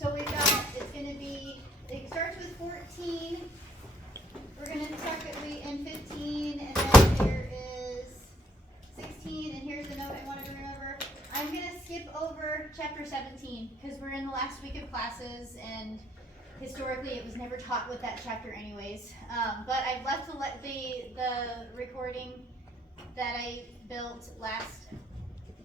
So we've got, it's gonna be, it starts with 14. We're gonna tuck it in 15, and then there is 16, and here's the note I wanted to remember. I'm gonna skip over chapter 17, because we're in the last week of classes, and historically it was never taught with that chapter anyways. But I've left the recording that I built last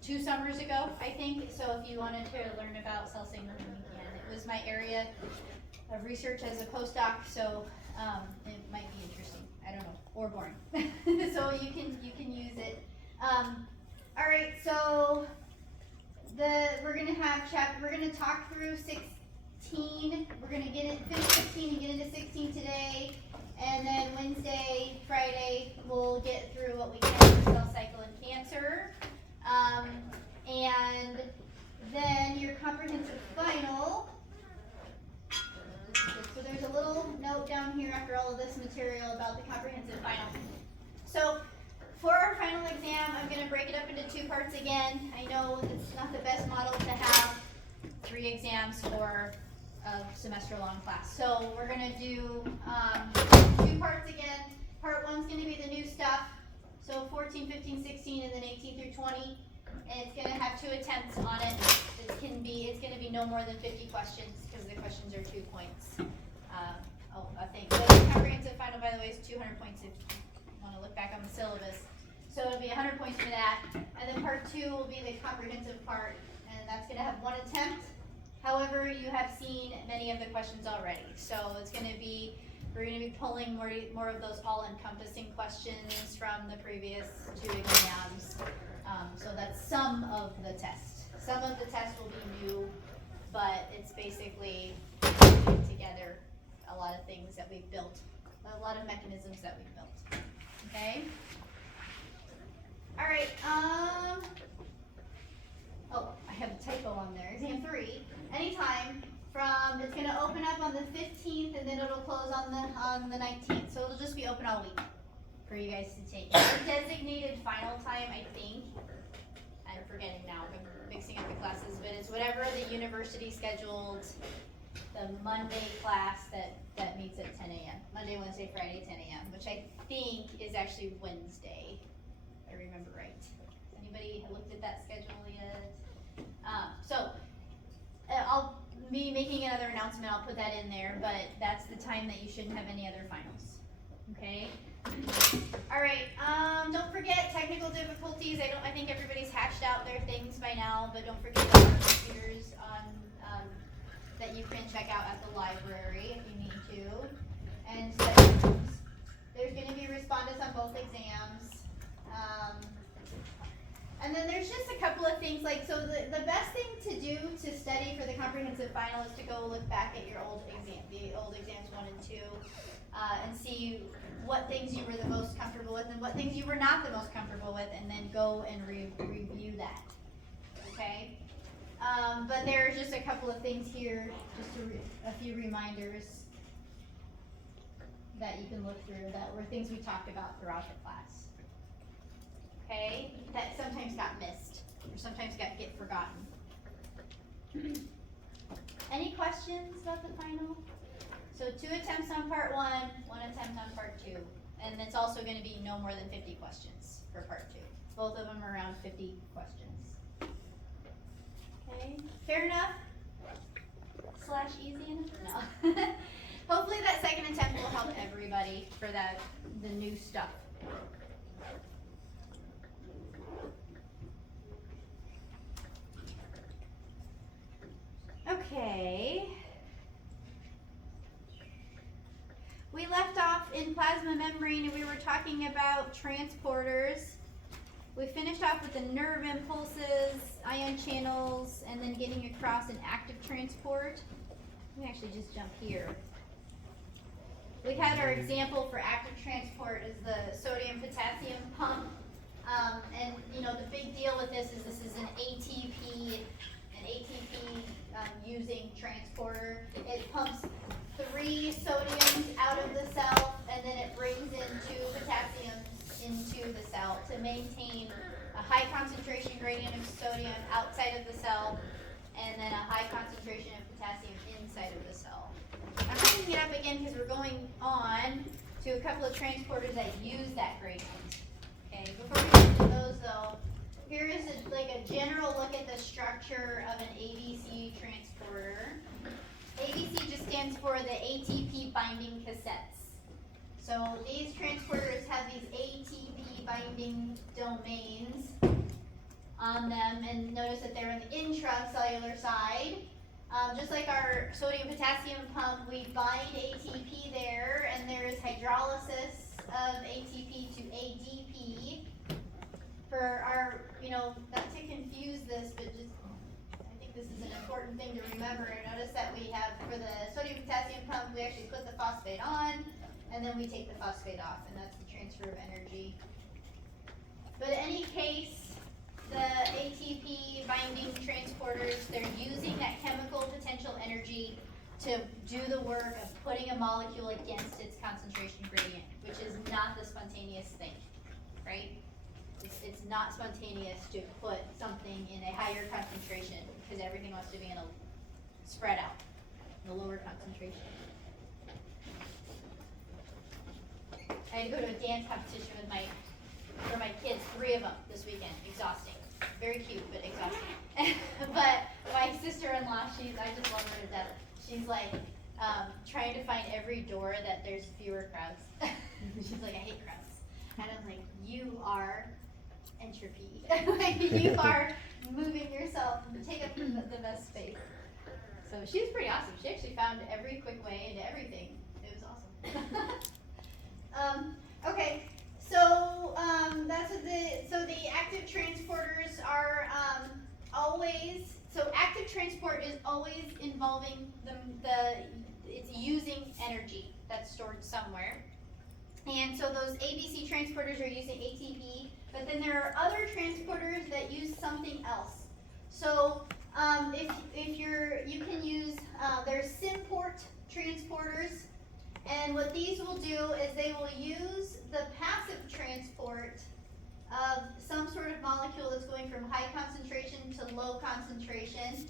2 summers ago, I think. So if you wanted to learn about cell signaling, you can. It was my area of research as a postdoc, so it might be interesting. I don't know, or boring. So you can use it. All right, so we're gonna talk through 16. We're gonna finish 15 and get into 16 today, and then Wednesday, Friday, we'll get through what we can for cell cycle and cancer. And then your comprehensive final. So there's a little note down here after all of this material about the comprehensive final. So for our final exam, I'm going to break it up into 2 parts again. I know it's not the best model to have 3 exams for a semester-long class. So we're going to do 2 parts again. Part 1's going to be the new stuff. So 14, 15, 16, and then 18 through 20. And it's going to have 2 attempts on it. It's going to be no more than 50 questions because the questions are 2 points. I think the comprehensive final, by the way, is 200 points if you want to look back on the syllabus. So it'll be 100 points for that. And then part 2 will be the comprehensive part, and that's going to have 1 attempt. However, you have seen many of the questions already. So we're going to be pulling more of those all-encompassing questions from the previous 2 exams. So that's some of the test. Some of the test will be new, but it's basically putting together a lot of things that we've built, a lot of mechanisms that we've built. Okay? All right. Oh, I have a typo on there. Exam 3. Anytime from, it's going to open up on the 15th, and then it'll close on the 19th. So it'll just be open all week for you guys to take. The designated final time, I think, I'm forgetting now, I'm mixing up the classes, but it's whatever the university scheduled the Monday class that meets at 10 a.m. Monday, Wednesday, Friday, 10 a.m., which I think is actually Wednesday, if I remember right. Has anybody looked at that schedule yet? I'll be making another announcement, I'll put that in there, but that's the time that you shouldn't have any other finals. Okay? All right, don't forget technical difficulties. I think everybody's hashed out their things by now, but don't forget there are computers that you can check out at the library if you need to. And sessions. There's going to be respondents on both exams. And then there's just a couple of things, like, so the best thing to do to study for the comprehensive final is to go look back at your old exam, the old exams 1 and 2, and see what things you were the most comfortable with and what things you were not the most comfortable with, and then go and review that. Okay? But there's just a couple of things here, just a few reminders that you can look through that were things we talked about throughout the class. Okay? That sometimes got missed, or sometimes get forgotten. Any questions about the final? So 2 attempts on part 1, 1 attempt on part 2. And it's also going to be no more than 50 questions for part 2. Both of them are around 50 questions. Okay, fair enough? / easy enough? No. Hopefully that second attempt will help everybody for the new stuff. Okay. We left off in plasma membrane and we were talking about transporters. We finished off with the nerve impulses, ion channels, and then getting across an active transport. Let me actually just jump here. We had our example for active transport is the sodium-potassium pump. And you know, the big deal with this is an ATP using transporter. It pumps 3 sodiums out of the cell, and then it brings in 2 potassiums into the cell to maintain a high concentration gradient of sodium outside of the cell, and then a high high concentration of potassium inside of the cell. I'm bringing it up again because we're going on to a couple of transporters that use that gradient. Okay, before we get into those though, here is a general look at the structure of an ABC transporter. ABC just stands for the ATP binding cassettes. So these transporters have these ATP binding domains on them, and notice that they're on the intracellular side. Just like our sodium potassium pump, we bind ATP there, and there is hydrolysis of ATP to ADP. For our, not to confuse this, but just, I think this is an important thing to remember. Notice that we have, for the sodium potassium pump, we actually put the phosphate on, and then we take the phosphate off, and that's the transfer of energy. But in any case, the ATP binding transporters, they're using that chemical potential energy to do the work of putting a molecule against its concentration gradient, which is not the spontaneous thing, right? It's not spontaneous to put something in a higher concentration because everything wants to be in a spread out, in a lower concentration. I had to go to a dance competition for my kids, 3 of them this weekend. Exhausting. Very cute, but exhausting. But my sister-in-law, I just love her to death. She's like trying to find every door that there's fewer crowds. She's like, I hate crowds. And I'm like, you are entropy. You are moving yourself to take up the best space. So she was pretty awesome. She actually found every quick way into everything. It was awesome. Okay, so that's what the active transporters are active transport is always involving it's using energy that's stored somewhere. And so those ABC transporters are using ATP, but then there are other transporters that use something else. So if you can use, there's SymPort transporters, and what these will do is they will use the passive transport of some sort of molecule that's going from high concentration to low concentration,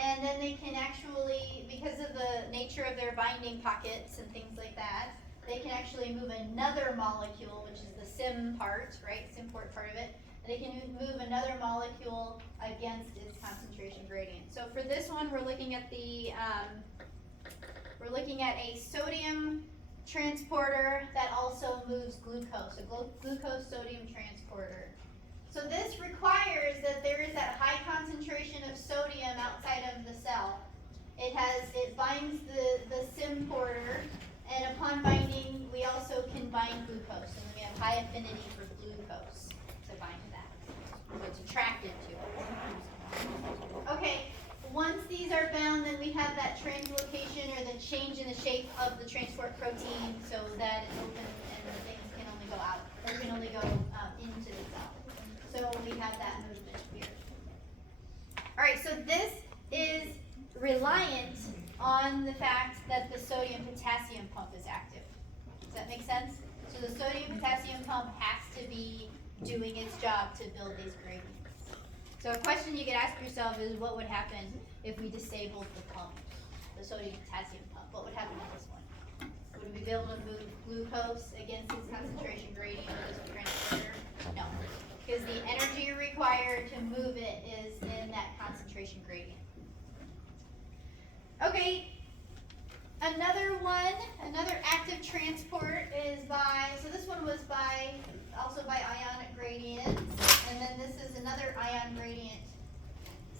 and then they can actually, because of the nature of their binding pockets and things like that, they can actually move another molecule, which is the Sym part, right? SymPort part of it. They can move another molecule against its concentration gradient. So for this one, we're looking at a sodium transporter that also moves glucose, a glucose sodium transporter. So this requires that there is that high concentration of sodium outside of the cell. It binds the SymPorter, and upon binding, we also can bind glucose, and we have high affinity for glucose to bind that. So it's attracted to it. Okay, once these are bound, then we have that translocation, or the change in the shape of the transport protein, so that it's open and the things can only go out, or can only go into the cell. So we have that movement here. All right, so this is reliant on the fact that the sodium potassium pump is active. Does that make sense? So the sodium potassium pump has to be doing its job to build these gradients. So a question you could ask yourself is, what would happen if we disabled the pump, the sodium potassium pump? What would happen to this one? Would we be able to move glucose against its concentration gradient of this transporter? No, because the energy required to move it is in that concentration gradient. Okay, another active transport is so this one was also by ionic gradients, and then this is another ion gradient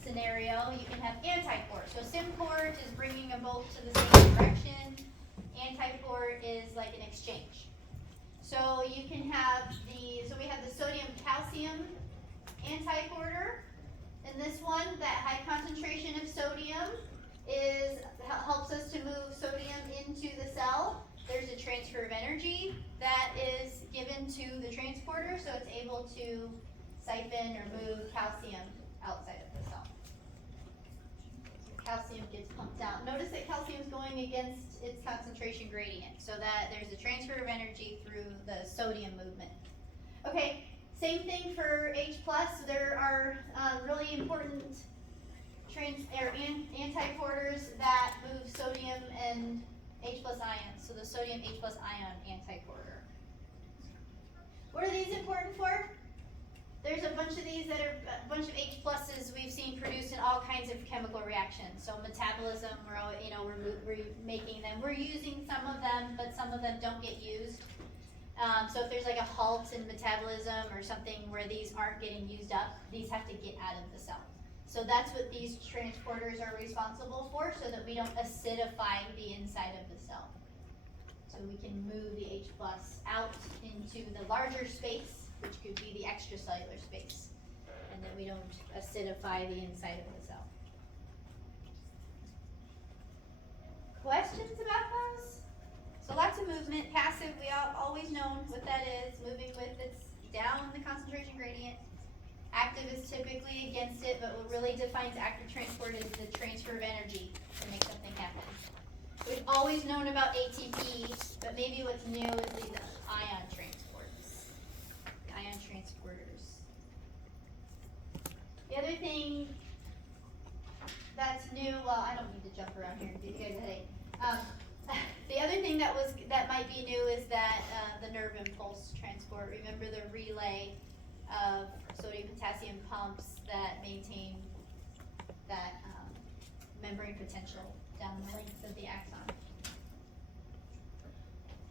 scenario. You can have antiport. So SymPort is bringing them both to the same direction. Antiport is like an exchange. So you can have we have the sodium calcium antiporter. And this one, that high concentration of sodium helps us to move sodium into the cell. There's a transfer of energy that is given to the transporter, so it's able to siphon or move calcium outside of the cell. So calcium gets pumped out. Notice that calcium is going against its concentration gradient, so that there's a transfer of energy through the sodium movement. Okay, same thing for H+. There are really important antiporters that move sodium and H plus ions. So the sodium H plus ion antiporter. What are these important for? There's a bunch of these that are a bunch of H pluses we've seen produced in all kinds of chemical reactions. So metabolism, we're making them. We're using some of them, but some of them don't get used. So if there's like a halt in metabolism or something where these aren't getting used up, these have to get out of the cell. So that's what these transporters are responsible for, so that we don't acidify the inside of the cell. So we can move the H plus out into the larger space, which could be the extracellular space, and that we don't acidify the inside of the cell. Questions about those? So lots of movement. Passive, we always known what that is. Moving with it's down the concentration gradient. Active is typically against it, but what really defines active transport is the transfer of energy to make something happen. We've always known about ATP, but maybe what's new is these ion transports. Ion transporters. The other thing that's new, well, I don't need to jump around here and give you guys a headache. The other thing that might be new is that the nerve impulse transport. Remember the relay of sodium potassium pumps that maintain that membrane potential down the length of the axon.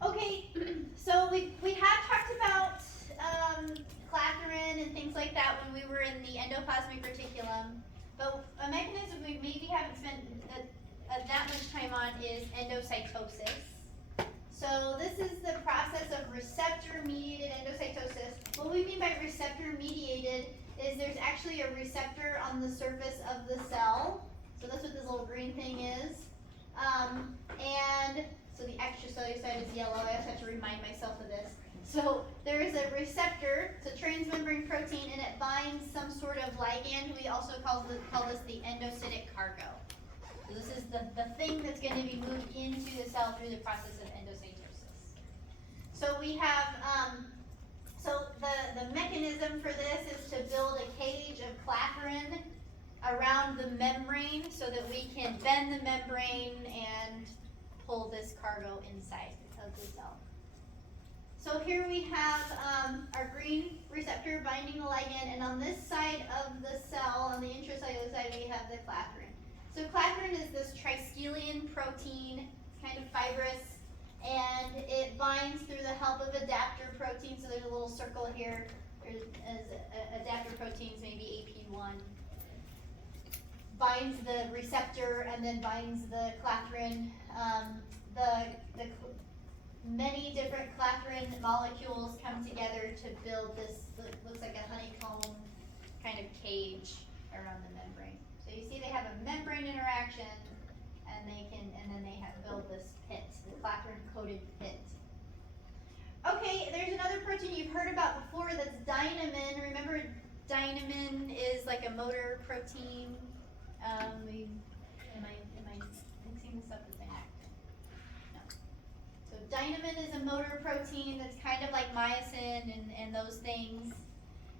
Okay, so we have talked about clathrin and things like that when we were in the endoplasmic reticulum, but a mechanism we maybe haven't spent that much time on is endocytosis. So this is the process of receptor-mediated endocytosis. What we mean by receptor-mediated is there's actually a receptor on the surface of the cell. So that's what this little green thing is. And so the extracellular side is yellow. I also have to remind myself of this. So there is a receptor, it's a transmembrane protein, and it binds some sort of ligand. We also call this the endocytic cargo. So this is the thing that's going to be moved into the cell through the process of endocytosis. So we have, so the mechanism for this is to build a cage of clathrin around the membrane so that we can bend the membrane and pull this cargo inside of the cell. So here we have our green receptor binding the ligand, and on this side of the cell, on the intracellular side, we have the clathrin. So clathrin is this triskelion protein, it's kind of fibrous, and it binds through the help of adapter proteins. So there's a little circle here. There's adapter proteins, maybe AP1. Binds the receptor and then binds the clathrin. The many different clathrin molecules come together to build this, looks like a honeycomb kind of cage around the membrane. So you see they have a membrane interaction, and then they have built this pit, the clathrin-coated pit. Okay, there's another protein you've heard about before that's dynamin. Remember, dynamin is like a motor protein. Am I mixing this up with synactin? No. So dynamin is a motor protein that's kind of like myosin and those things.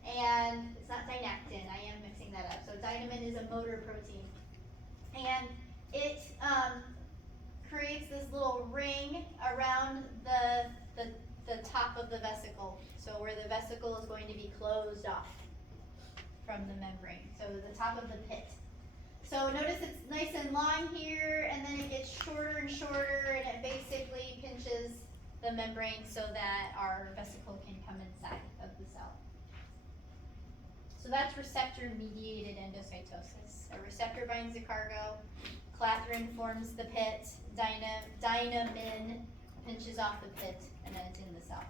And it's not synactin, I am mixing that up. So dynamin is a motor protein. And it creates this little ring around the top of the vesicle. So where the vesicle is going to be closed off from the membrane. So the top of the pit. So notice it's nice and long here, and then it gets shorter and shorter, and it basically pinches the membrane so that our vesicle can come inside of the cell. So that's receptor-mediated endocytosis. A receptor binds the cargo, clathrin forms the pit, dynamin pinches off the pit, and then it's in the cell.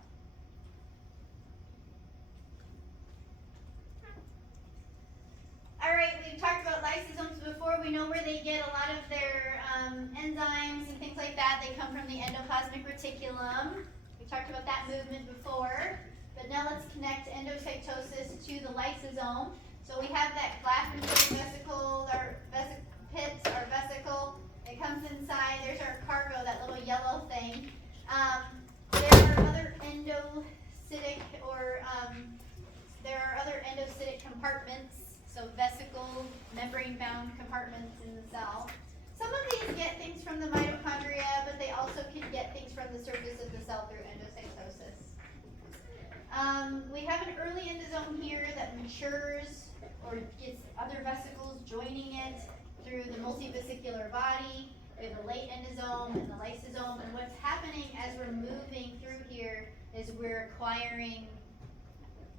All right, we've talked about lysosomes before. We know where they get a lot of their enzymes and things like that. They come from the endoplasmic reticulum. We talked about that movement before. But now let's connect endocytosis to the lysosome. So we have that clathrin vesicle, our pits, our vesicle. It comes inside. There's our cargo, that little yellow thing. There are other endocytic compartments. So vesicle, membrane-bound compartments in the cell. Some of these get things from the mitochondria, but they also can get things from the surface of the cell through endocytosis. We have an early endosome here that matures or gets other vesicles joining it through the multivesicular body. We have a late endosome and the lysosome, and what's happening as we're moving through here is we're acquiring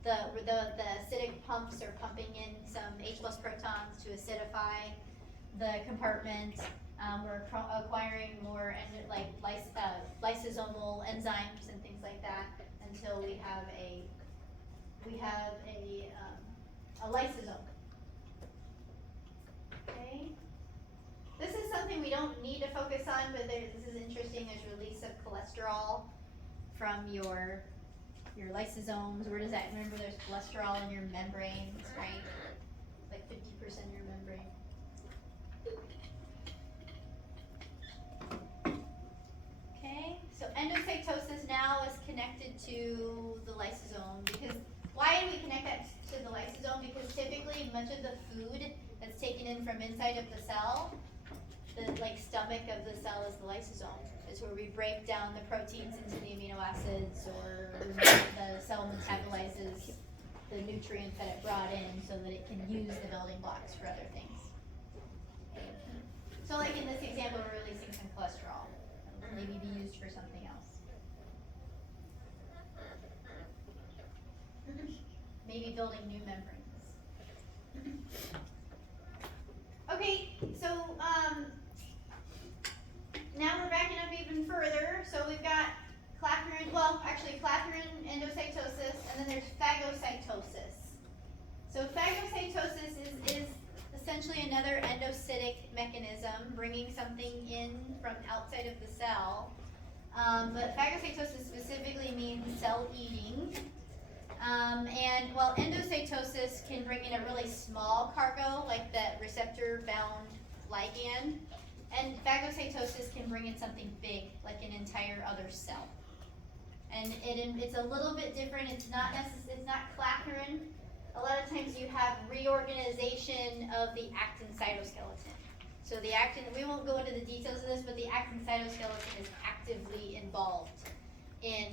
the acidic pumps are pumping in some H+ protons to acidify the compartment. We're acquiring more lysosomal enzymes and things like that until we have a lysosome. Okay. This is something we don't need to focus on, but this is interesting. There's release of cholesterol from your lysosomes. Where does that? Remember, there's cholesterol in your membranes, right? Like 50% of your membrane. Okay, so endocytosis now is connected to the lysosome because why do we connect that to the lysosome? Because typically much of the food that's taken in from inside of the cell, the stomach of the cell is the lysosome. It's where we break down the proteins into the amino acids, or the cell metabolizes the nutrients that it brought in so that it can use the building blocks for other things. So like in this example, we're releasing some cholesterol. It'll maybe be used for something else. Maybe building new membranes. Okay, so now we're backing up even further. So we've got clathrin endocytosis, and then there's phagocytosis. So phagocytosis is essentially another endocytic mechanism, bringing something in from outside of the cell. But phagocytosis specifically means cell eating. And while endocytosis can bring in a really small cargo, like that receptor-bound ligand, and phagocytosis can bring in something big, like an entire other cell. And it's a little bit different. It's not clathrin. A lot of times you have reorganization of the actin cytoskeleton. So the actin, we won't go into the details of this, but the actin cytoskeleton is actively involved in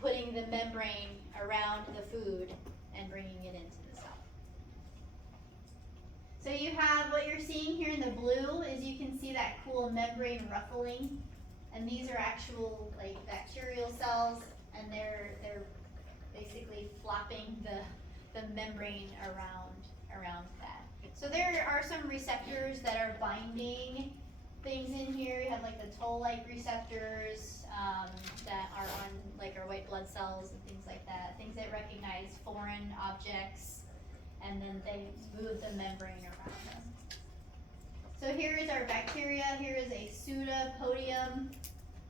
putting the membrane around the food and bringing it into the cell. So you have what you're seeing here in the blue is you can see that cool membrane ruffling, and these are actual bacterial cells, and they're basically flopping the membrane around that. So there are some receptors that are binding things in here. You have the toll-like receptors that are on our white blood cells and things like that. Things that recognize foreign objects, and then they move the membrane around them. So here is our bacteria. Here is a pseudopodium.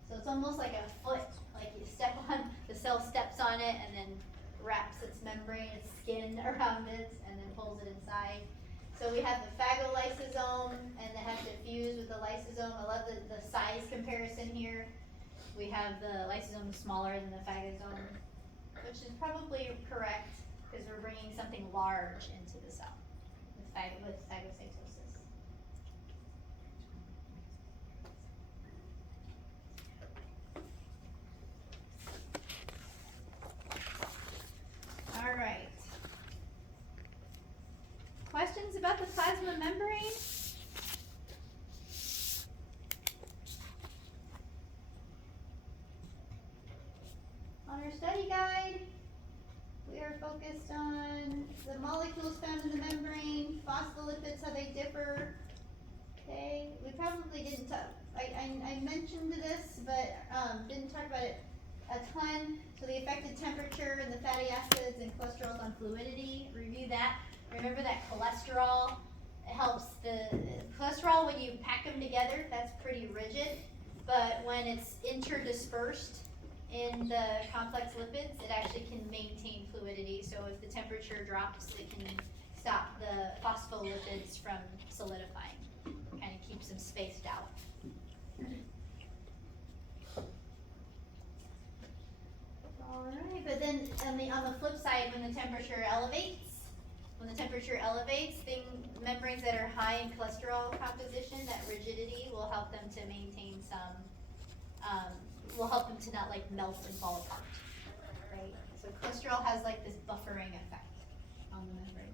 So it's almost like a foot, like you step on, the cell steps on it and then wraps its membrane, its skin around it, and then pulls it inside. So we have the phagolysosome, and it has to fuse with the lysosome. I love the size comparison here. We have the lysosome smaller than the phagosome, which is probably correct because we're bringing something large into the cell with phagocytosis. All right. Questions about the plasma membrane? On our study guide, we are focused on the molecules found in the membrane, phospholipids, how they differ. Okay, we probably didn't talk, I mentioned this, but didn't talk about it a ton. So the affected temperature and the fatty acids and cholesterol on fluidity, review that. Remember that cholesterol, it helps cholesterol when you pack them together, that's pretty rigid, but when it's interdispersed in the complex lipids, it actually can maintain fluidity. So if the temperature drops, it can stop the phospholipids from solidifying. Kind of keeps them spaced out. All right, but then on the flip side, when the temperature elevates, when the temperature elevates, membranes that are high in cholesterol composition, that rigidity will help them to maintain some, will help them to not like melt and fall apart, right? So cholesterol has like this buffering effect on the membrane.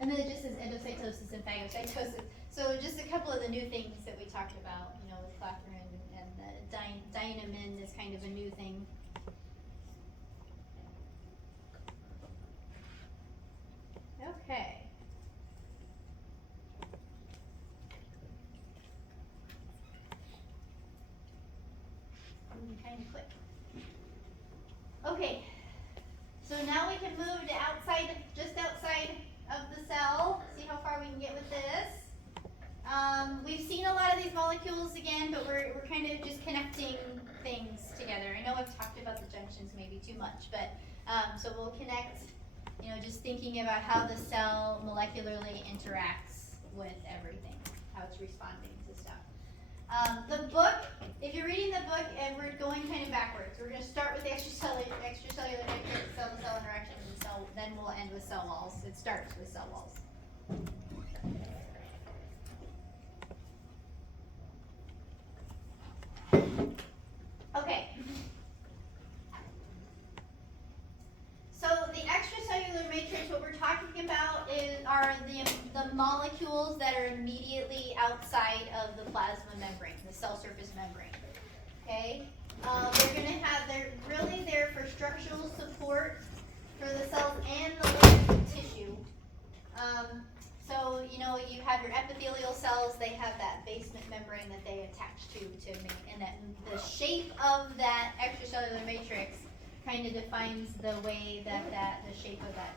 And then it just says endocytosis and phagocytosis. So just a couple of the new things that we talked about, you know, with clathrin and the Dynamin is kind of a new thing. Okay. Moving kind of quick. Okay. So now we can move to just outside of the cell. See how far we can get with this. We've seen a lot of these molecules again, but we're kind of just connecting things together. I know I've talked about the junctions maybe too much, but so we'll connect, you know, just thinking about how the cell molecularly interacts with everything, how it's responding to stuff. The book, if you're reading the book, and we're going kind of backwards. We're going to start with the extracellular matrix, cell-to-cell interaction, and then we'll end with cell walls. It starts with cell walls. Okay. So the extracellular matrix, what we're talking about are the molecules that are immediately outside of the plasma membrane, the cell surface membrane. Okay? They're really there for structural support for the cells and the layers of tissue. So, you know, you have your epithelial cells, they have that basement membrane that they attach to and that the shape of that extracellular matrix kind of defines the way that the shape of that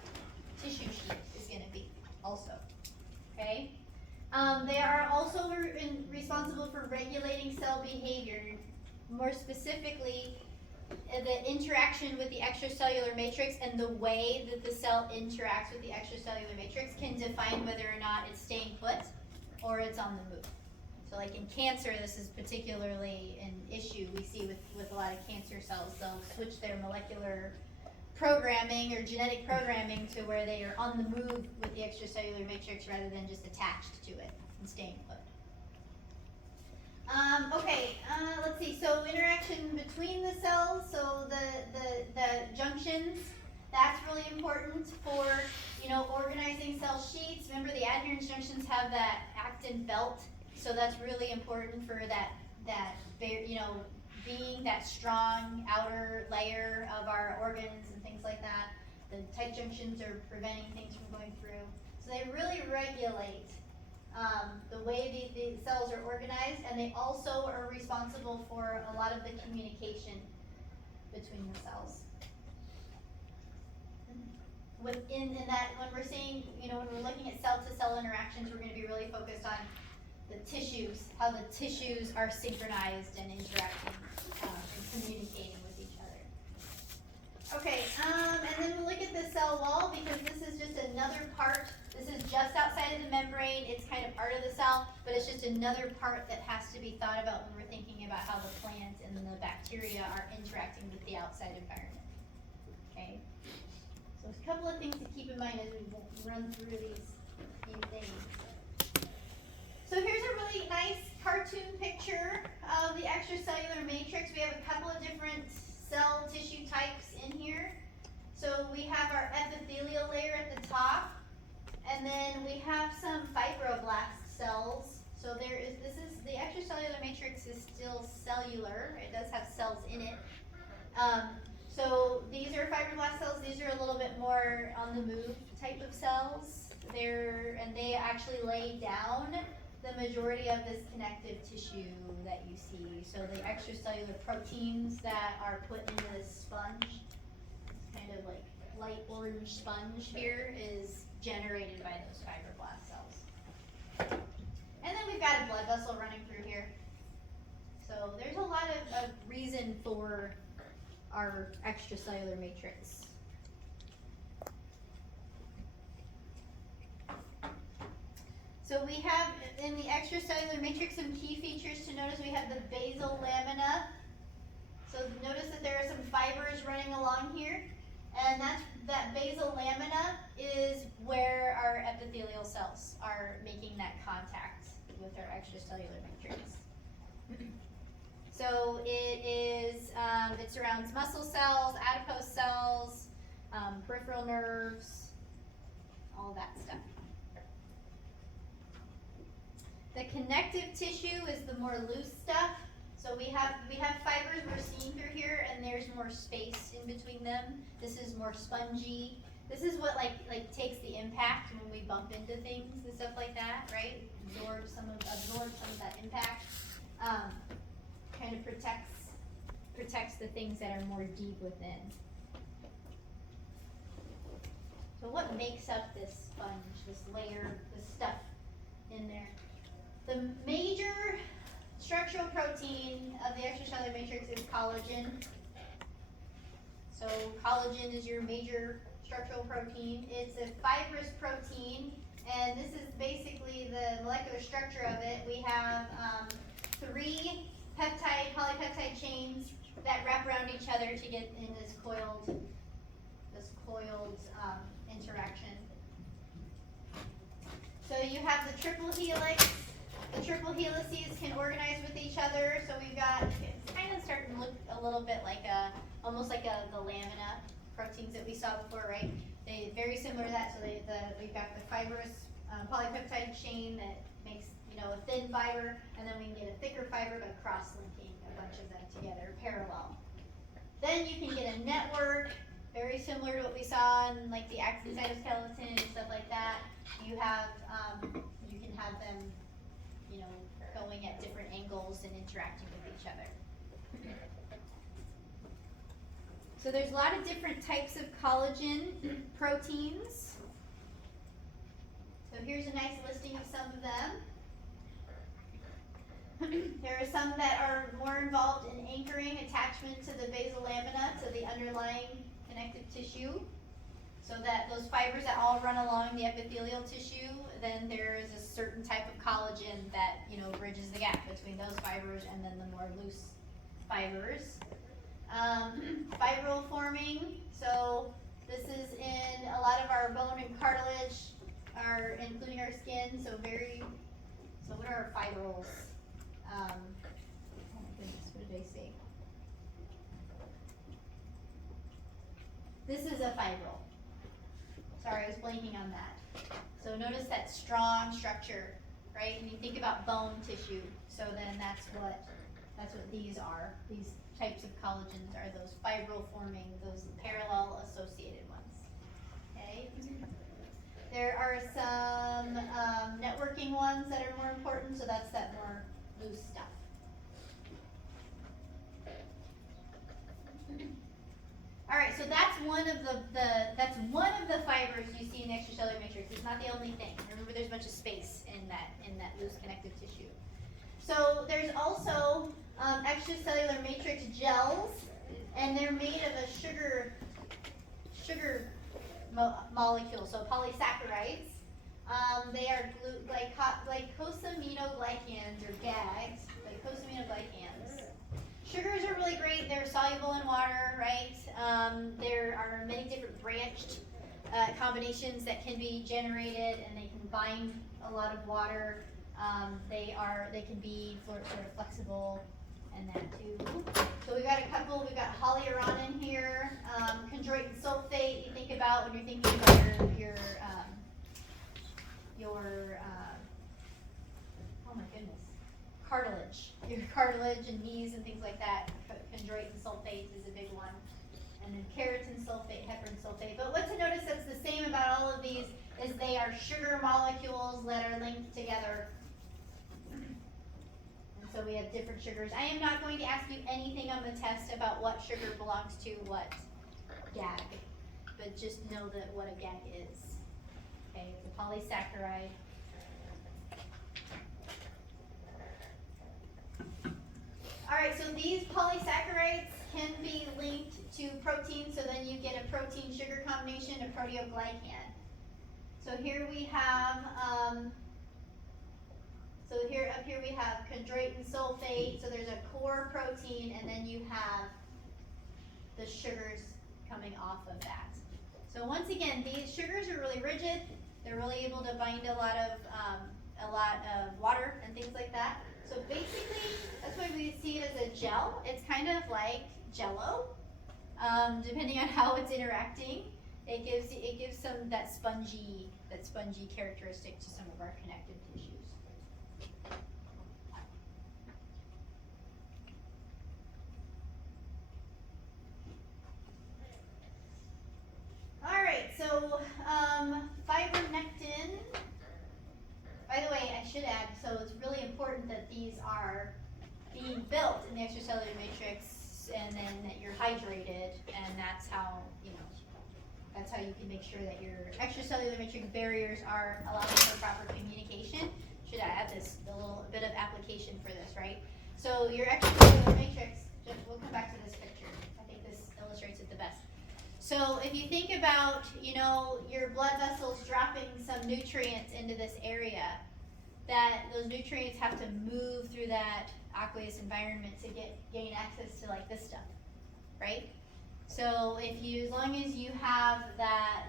tissue sheet is going to be also. Okay? They are also responsible for regulating cell behavior. More specifically, the interaction with the extracellular matrix and the way that the cell interacts with the extracellular matrix can define whether or not it's staying put or it's on the move. So like in cancer, this is particularly an issue we see with a lot of cancer cells. They'll switch their molecular programming or genetic programming to where they are on the move with the extracellular matrix rather than just attached to it and staying put. Let's see. So interaction between the cells, so the junctions, that's really important for, you know, organizing cell sheets. Remember the adherens junctions have that actin belt, so that's really important for that you know, being that strong outer layer of our organs and things like that. The tight junctions are preventing things from going through. So they really regulate the way the cells are organized, and they also are responsible for a lot of the communication between the cells. Within that, when we're seeing, you know, when we're looking at cell-to-cell interactions, we're going to be really focused on the tissues, how the tissues are synchronized and interacting and communicating with each other. Okay, and then we'll look at the cell wall, because this is just another part. This is just outside of the membrane. It's kind of part of the cell, but it's just another part that has to be thought about when we're thinking about how the plant and the bacteria are interacting with the outside environment. Okay? So there's a couple of things to keep in mind as we run through these few things. So here's a really nice cartoon picture of the extracellular matrix. We have a couple of different cell tissue types in here. So we have our epithelial layer at the top, and then we have some fibroblast cells. So the extracellular matrix is still cellular. It does have cells in it. So these are fibroblast cells. These are a little bit more on the move type of cells. They actually lay down the majority of this connective tissue that you see. So the extracellular proteins that are put into this sponge, this kind of like light orange sponge here, is generated by those fibroblast cells. And then we've got a blood vessel running through here. So there's a lot of reason for our extracellular matrix. So we have in the extracellular matrix some key features to notice. We have the basal lamina. So notice that there are some fibers running along here, and that basal lamina is where our epithelial cells are making that contact with our extracellular matrix. So it surrounds muscle cells, adipose cells, peripheral nerves, all that stuff. The connective tissue is the more loose stuff. So we have fibers we're seeing through here, and there's more space in between them. This is more spongy. This is what like takes the impact when we bump into things and stuff like that, right? Absorb some of that impact. Kind of protects the things that are more deep within. So what makes up this sponge, this layer, this stuff in there? The major structural protein of the extracellular matrix is collagen. So collagen is your major structural protein. It's a fibrous protein, and this is basically the molecular structure of it. We have 3 polypeptide chains that wrap around each other to get in this coiled interaction. So you have the triple helix. The triple helices can organize with each other. So we've got, it's kind of starting to look a little bit like almost like the lamina proteins that we saw before, right? They very similar to that. So we've got the fibrous polypeptide chain that makes a thin fiber, and then we can get a thicker fiber by cross-linking a bunch of them together, parallel. Then you can get a network, very similar to what we saw in like the actin cytoskeleton and stuff like that. You can have them, going at different angles and interacting with each other. So there's a lot of different types of collagen proteins. So here's a nice listing of some of them. There are some that are more involved in anchoring attachment to the basal lamina, to the underlying connective tissue, so that those fibers that all run along the epithelial tissue, then there is a certain type of collagen that bridges the gap between those fibers and then the more loose fibers. Fibril forming, so this is in a lot of our bone and cartilage, including our skin. So what are our fibrils? Oh my goodness, what did I say? This is a fibril. Sorry, I was blanking on that. So notice that strong structure, right? And you think about bone tissue. So then that's what these are. These types of collagens are those fibril forming, those parallel associated ones. Okay. There are some networking ones that are more important. So that's that more loose stuff. All right, so that's one of the fibers you see in the extracellular matrix. It's not the only thing. Remember, there's a bunch of space in that loose connective tissue. So there's also extracellular matrix gels, and they're made of a sugar molecule, so polysaccharides. They are glycosaminoglycans, or GAGs, glycosaminoglycans. Sugars are really great. They're soluble in water, right? There are many different branched combinations that can be generated, and they can bind a lot of water. They can be sort of flexible, and that too. So we've got a couple. We've got hyaluronan here, chondroitin sulfate. You think about when you're thinking about your oh my goodness, cartilage, your cartilage and knees and things like that. Chondroitin sulfate is a big one, and then keratin sulfate, heparin sulfate. But what to notice that's the same about all of these is they are sugar molecules that are linked together. And so we have different sugars. I am not going to ask you anything on the test about what sugar belongs to what GAG, but just know that what a GAG is. Okay, it's a polysaccharide. All right, so these polysaccharides can be linked to protein, so then you get a protein-sugar combination, a proteoglycan. So here we have, up here we have chondroitin sulfate, so there's a core protein, and then you have the sugars coming off of that. So once again, these sugars are really rigid. They're really able to bind a lot of water and things like that. So basically, that's why we see it as a gel. It's kind of like Jell-O, depending on how it's interacting. It gives some that spongy characteristic to some of our connective tissues. All right, so fibronectin. By the way, I should add, so it's really important that these are being built in the extracellular matrix, and then that you're hydrated, and that's how you can make sure that your extracellular matrix barriers are allowing for proper communication. Should I add a little bit of application for this, right? So your extracellular matrix, we'll come back to this picture. I think this illustrates it the best. So if you think about, your blood vessels dropping some nutrients into this area, that those nutrients have to move through that aqueous environment to gain access to like this stuff, right? So as long as you have that,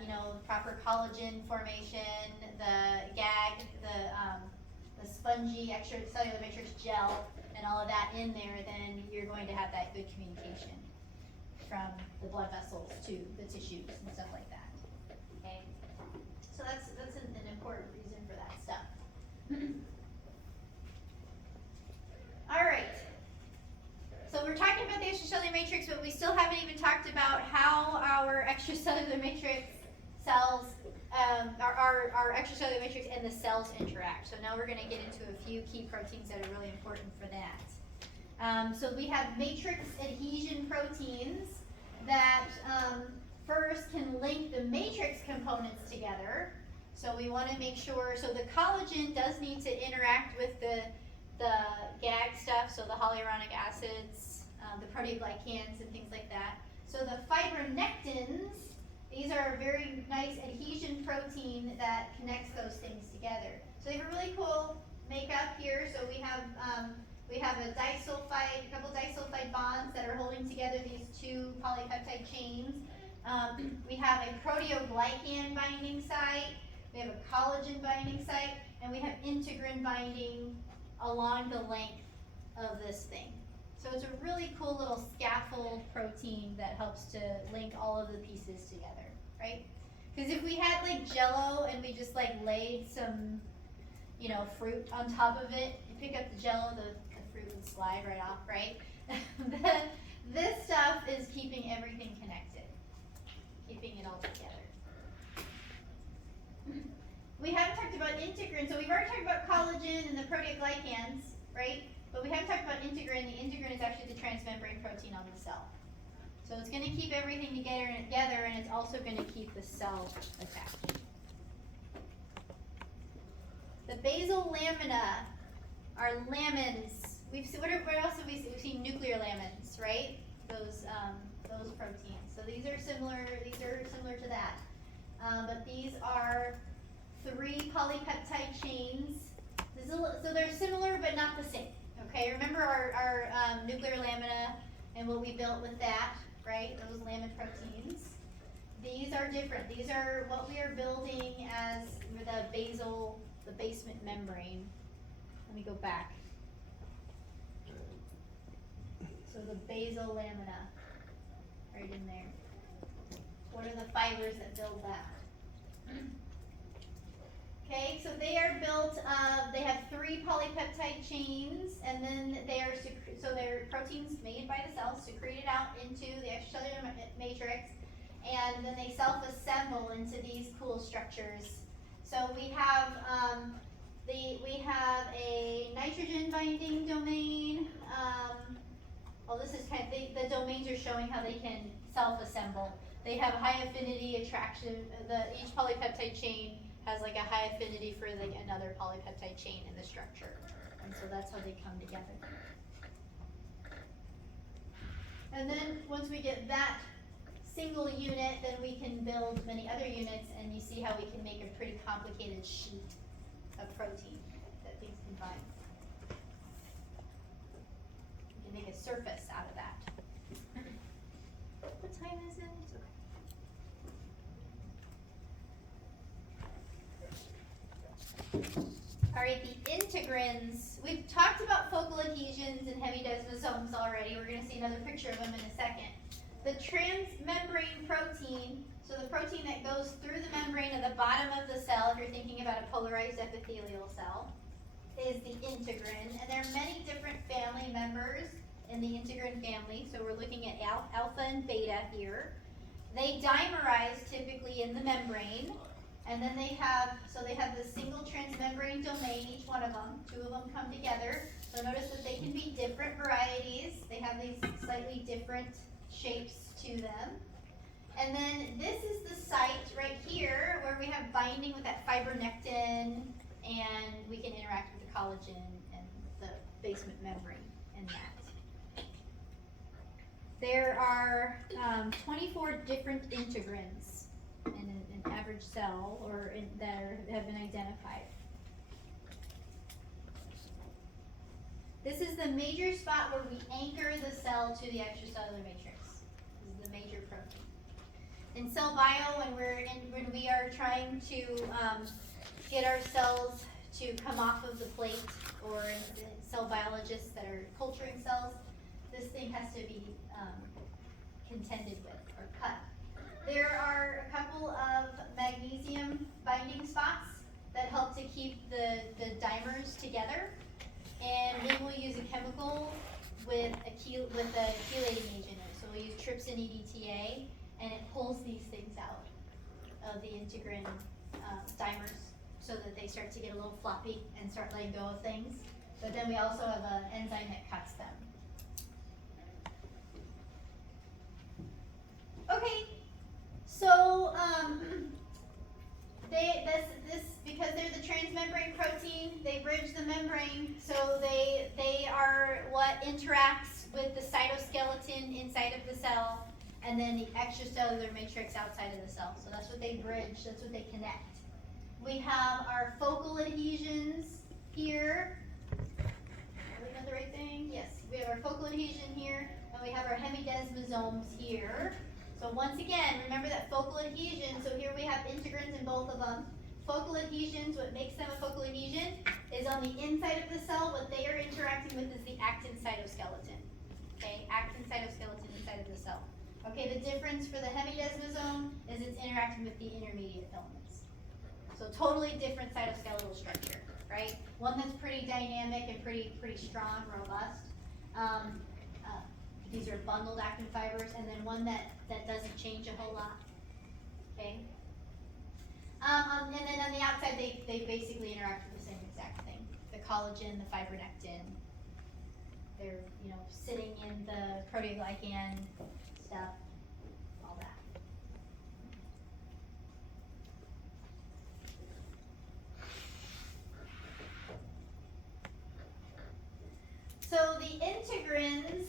proper collagen formation, the GAG, the spongy extracellular matrix gel, and all of that in there, then you're going to have that good communication from the blood vessels to the tissues and stuff like that. Okay, so that's an important reason for that stuff. All right. So we're talking about the extracellular matrix, but we still haven't even talked about how our extracellular matrix cells, our extracellular matrix and the cells interact. So now we're going to get into a few key proteins that are really important for that. So we have matrix adhesion proteins that first can link the matrix components together. So we want to make sure, so the collagen does need to interact with the GAG stuff, so the hyaluronic acids, the proteoglycans and things like that. So the fibronectins, these are a very nice adhesion protein that connects those things together. So they have a really cool makeup here. So we have a couple disulfide bonds that are holding together these two polypeptide chains. We have a proteoglycan binding site, we have a collagen binding site, and we have integrin binding along the length of this thing. So it's a really cool little scaffold protein that helps to link all of the pieces together, right? Because if we had like Jell-O and we just like laid some, fruit on top of it, you pick up the Jell-O, the fruit would slide right off, right? This stuff is keeping everything connected, keeping it all together. We haven't talked about integrin, so we've already talked about collagen and the proteoglycans, right? But we haven't talked about integrin. The integrin is actually the transmembrane protein on the cell. So it's going to keep everything together, and it's also going to keep the cell attached. The basal lamina are lamins. What else have we seen? We've seen nuclear lamins, right? Those proteins. So these are similar. These are similar to that. But these are 3 polypeptide chains. So they're similar but not the same. Okay, remember our nuclear lamina and what we built with that, right? Those lamin proteins. These are different. These are what we are building as the basement membrane. Let me go back. So the basal lamina, right in there. What are the fibers that build that? Okay, so they are built of, they have 3 polypeptide chains, and then they're proteins made by the cells secreted out into the extracellular matrix, and then they self-assemble into these cool structures. So we have a nitrogen binding domain. This is kind of, the domains are showing how they can self-assemble. They have high affinity attraction. Each polypeptide chain has like a high affinity for like another polypeptide chain in the structure, and so that's how they come together. And then once we get that single unit, then we can build many other units, and you see how we can make a pretty complicated sheet of protein that things can bind. We can make a surface out of that. time is it? It's okay. All right, the integrins. We've talked about focal adhesions and hemidesmosomes already. We're going to see another picture of them in a second. The transmembrane protein, so the protein that goes through the membrane at the bottom of the cell, if you're thinking about a polarized epithelial cell, is the integrin. And there are many different family members in the integrin family. So we're looking at alpha and beta here. They dimerize typically in the membrane. And then they have the single transmembrane domain, each one of them. Two of them come together. So notice that they can be different varieties. They have these slightly different shapes to them. And then this is the site right here where we have binding with that fibronectin, and we can interact with the collagen and the basement membrane in that. There are 24 different integrins in an average cell that have been identified. This is the major spot where we anchor the cell to the extracellular matrix. This is the major protein. In cell bio, when we are trying to get our cells to come off of the plate, or cell biologists that are culturing cells, this thing has to be contended with or cut. There are a couple of magnesium binding spots that help to keep the dimers together, and then we'll use a chemical with a chelating agent in it. So we'll use trypsin EDTA, and it pulls these things out of the integrin dimers so that they start to get a little floppy and start letting go of things. But then we also have an enzyme that cuts them. Okay, so because they're the transmembrane protein, they bridge the membrane, so they are what interacts with the cytoskeleton inside of the cell, and then the extracellular matrix outside of the cell. So that's what they bridge, that's what they connect. We have our focal adhesions here. Are we doing the right thing? Yes, we have our focal adhesion here, and we have our hemidesmosomes here. So once again, remember that focal adhesion, so here we have integrins in both of them. Focal adhesions, what makes them a focal adhesion is on the inside of the cell. What they are interacting with is the actin cytoskeleton. Okay, actin cytoskeleton inside of the cell. Okay, the difference for the hemidesmosome is it's interacting with the intermediate filaments. So totally different cytoskeletal structure, right? One that's pretty dynamic and pretty strong, robust. These are bundled actin fibers, and then one that doesn't change a whole lot. Okay. And then on the outside, they basically interact with the same exact thing. The collagen, the fibronectin. They're sitting in the proteoglycan stuff, all that. So the integrins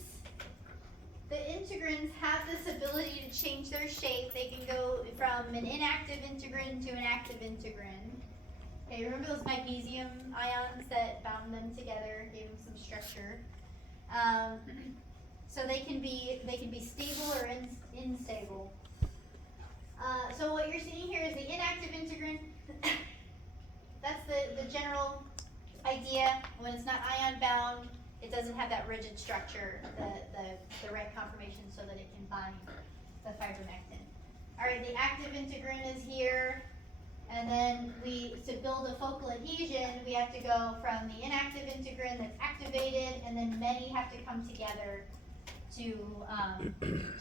have this ability to change their shape. They can go from an inactive integrin to an active integrin. Okay, remember those magnesium ions that bound them together, gave them some structure. So they can be stable or unstable. So what you're seeing here is the inactive integrin. That's the general idea. When it's not ion bound, it doesn't have that rigid structure, the right conformation so that it can bind the fibronectin. All right, the active integrin is here, and then to build a focal adhesion, we have to go from the inactive integrin that's activated, and then many have to come together to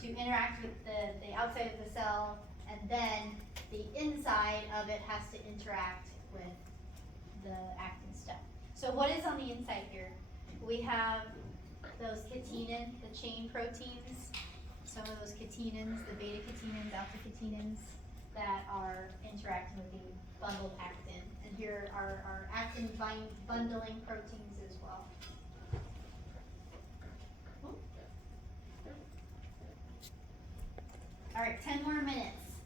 interact with the outside of the cell, and then the inside of it has to interact with the actin stuff. So what is on the inside here? We have those catenin, the chain proteins, some of those catenins, the beta catenins, alpha catenins, that are interacting with the bundled actin. And here are our actin bundling proteins as well. All right, 10 more minutes.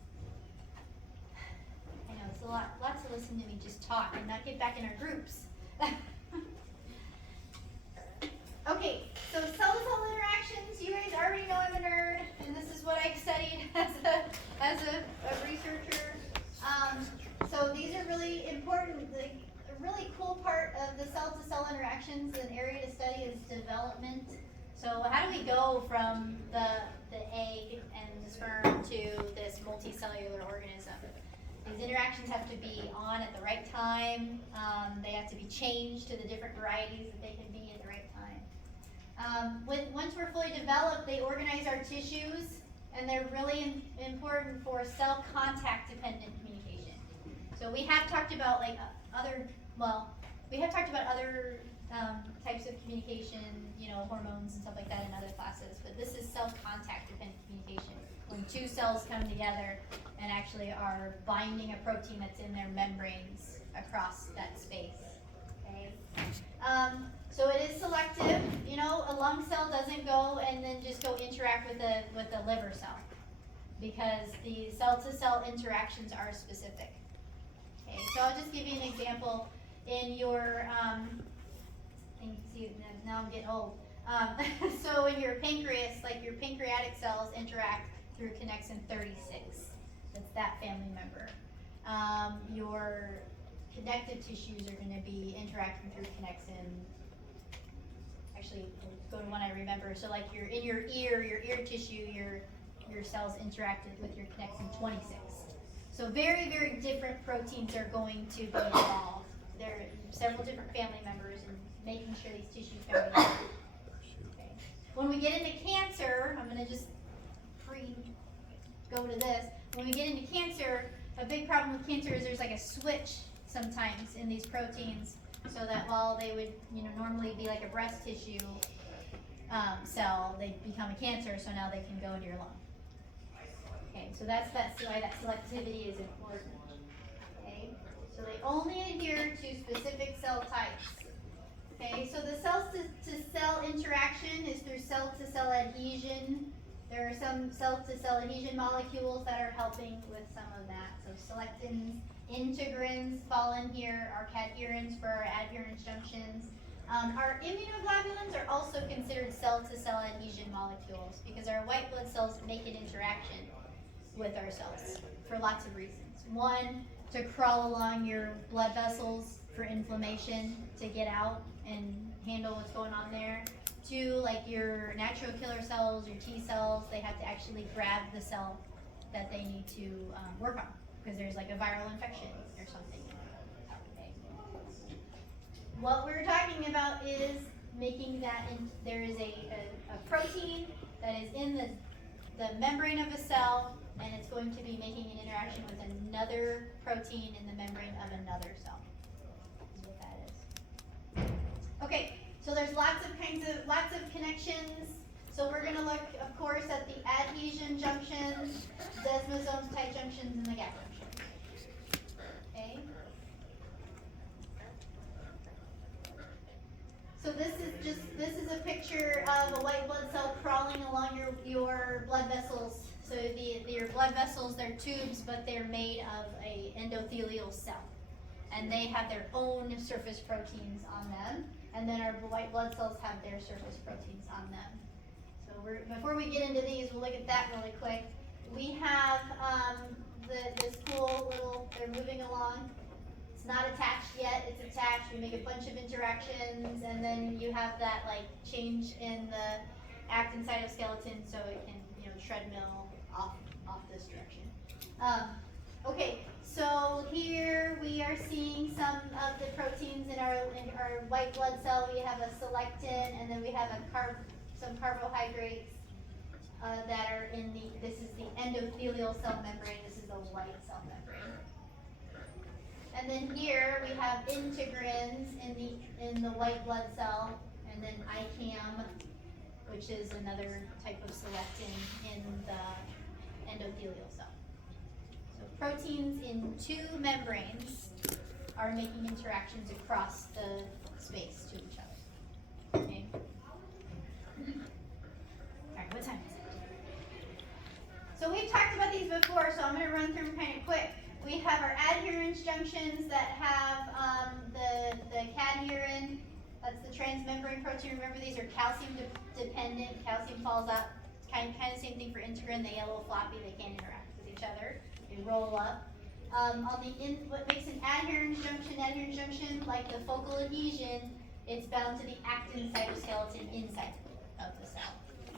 I know, it's lots to listen to me just talk and not get back in our groups. Okay, so cell-to-cell interactions, you guys already know I'm a nerd, and this is what I study really important. A really cool part of the cell-to-cell interactions, an area to study, is development. So how do we go from the egg and the sperm to this multicellular organism? These interactions have to be on at the right time. They have to be changed to the different varieties that they can be at the right time. Once we're fully developed, they organize our tissues, and they're really important for cell contact dependent communication. So we have talked about other types of communication, hormones and stuff like that in other classes, but this is cell contact dependent communication, when two cells come together and actually are binding a protein that's in their membranes across that space. Okay. So it is selective. A lung cell doesn't go and then just go interact with a liver cell, because the cell-to-cell interactions are specific. Okay, so I'll just give you an example. In your, now I'm getting old. So in your pancreas, your pancreatic cells interact through connexin 36. That's that family member. Your connective tissues are going to be interacting through connexin. Actually, go to one I remember. So in your ear tissue, your cells interacted with your connexin 26. So very, very different proteins are going to be involved. There are several different family members, and making sure these tissues come together. Okay. When we get into cancer, I'm going to just go to this. When we get into cancer, a big problem with cancer is there's a switch sometimes in these proteins, so that while they would normally be like a breast tissue cell, they become a cancer, so now they can go into your lung. Okay, so that's why that selectivity is important. Okay, so they only adhere to specific cell types. Okay, so the cell-to-cell interaction is through cell-to-cell adhesion. There are some cell-to-cell adhesion molecules that are helping with some of that. So selectins, integrins fall in here, our cadherins for our adherence junctions. Our immunoglobulins are also considered cell-to-cell adhesion molecules, because our white blood cells make an interaction with our cells for lots of reasons. One, to crawl along your blood vessels for inflammation to get out and handle what's going on there. Two, your natural killer cells, your T cells, they have to actually grab the cell that they need to work on, because there's a viral infection or something. Okay. What we're talking about is making that, there is a protein that is in the membrane of a cell, and it's going to be making an interaction with another protein in the membrane of another cell. Is what that is. Okay, so there's lots of connections. So we're going to look, of course, at the adhesion junctions, desmosomes, tight junctions, and the gap junctions. Okay. So this is a picture of a white blood cell crawling along your blood vessels. So your blood vessels, they're tubes, but they're made of a endothelial cell, and they have their own surface proteins on them. And then our white blood cells have their surface proteins on them. So before we get into these, we'll look at that really quick. We have this cool little, they're moving along. It's not attached yet, it's attached. We make a bunch of interactions, and then you have that change in the actin cytoskeleton, so it can treadmill off this direction. Okay, so here we are seeing some of the proteins in our white blood cell. We have a selectin, and then we have some carbohydrates that are in this is the endothelial cell membrane. This is the white cell membrane. And then here we have integrins in the white blood cell, and then ICAM, which is another type of selectin in the endothelial cell. So proteins in two membranes are making interactions across the space to each other. Okay. All right, what time is it? So we've talked about these before, so I'm going to run through them kind of quick. We have our adherence junctions that have the cadherin. That's the transmembrane protein. Remember, these are calcium dependent. Calcium falls out. Kind of same thing for integrin. They get a little floppy. They can't interact with each other. They roll up. what makes an adherens junction, like the focal adhesion, it's bound to the actin cytoskeleton inside of the cell.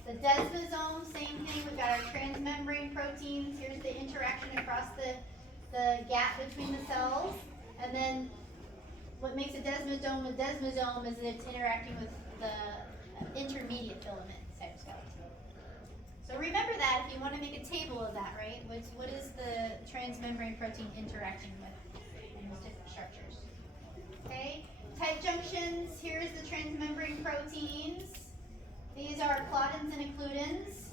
The desmosome, same thing, we've got our transmembrane proteins, here's the interaction across the gap between the cells, and then what makes a desmosome is that it's interacting with the intermediate filament cytoskeleton. So remember that if you want to make a table of that, right? What is the transmembrane protein interacting with in those different structures? Okay, tight junctions, here's the transmembrane proteins. These are claudins and occludins,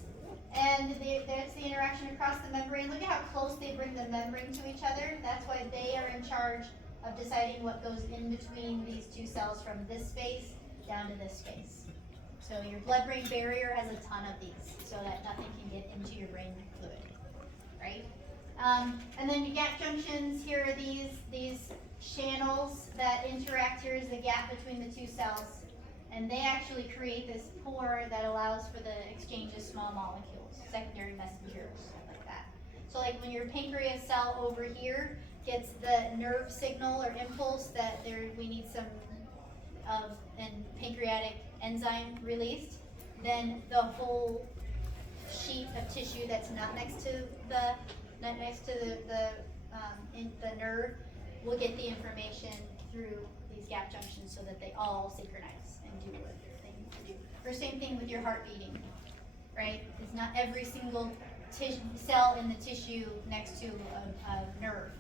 and that's the interaction across the membrane. Look at how close they bring the membrane to each other. That's why they are in charge of deciding what goes in between these two cells from this space down to this space. So your blood-brain barrier has a ton of these, so that nothing can get into your brain fluid, right? And then your gap junctions, here are these channels that interact. Here is the gap between the two cells, and they actually create this pore that allows for the exchange of small molecules, secondary messengers, like that. So like when your pancreas cell over here gets the nerve signal or impulse that we need some of an pancreatic enzyme released, then the whole sheet of tissue that's not next to the nerve will get the information through these gap junctions so that they all synchronize and do what they need to do. Or same thing with your heart beating, right? It's not every single cell in the tissue next to a nerve